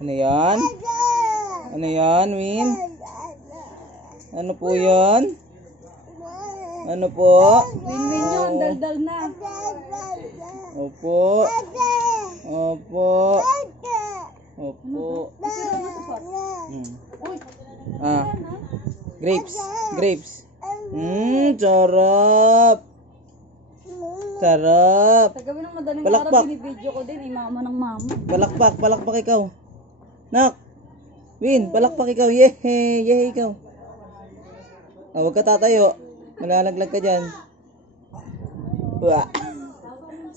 Ano yan? Ano yan, Win? Ano po yan? Ano po? Win-win yun, daldal na. Opo. Opo. Opo. Ah. Grapes. Grapes. Sarap. Sarap. Sa gabi ng madaling Palakpak. araw, binibidyo ko din, mama ng mama. Palakpak, palakpak ikaw. Nak. Win, palakpak ikaw. Yehe, yehe ikaw. Ah, huwag ka tatayo. Malalaglag ka dyan. Wah.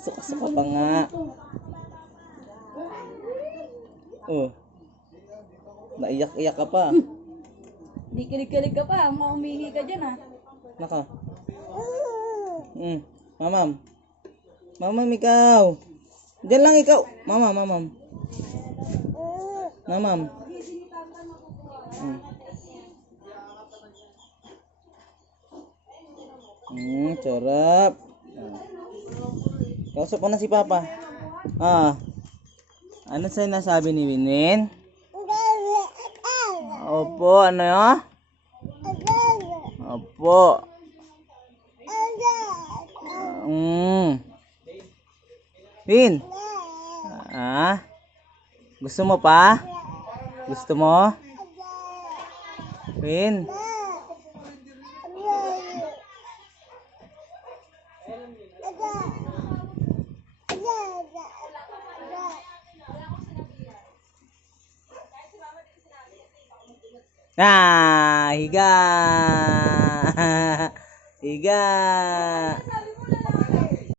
Suka-suka pa nga. Oh. Naiyak-iyak ka pa. Di kilig-kilig ka pa, maumihi ka dyan ah. Naka. Mamam. Mamam ikaw. Diyan lang ikaw. Mamam. Mamam. Sarap. Kausap ko na si Papa. Ah. Ano sinasabi ni Winwin? Opo, ano yun? Opo. Win. Ah. Gusto mo pa? Gusto mo? Win. Ah, higa. Higa.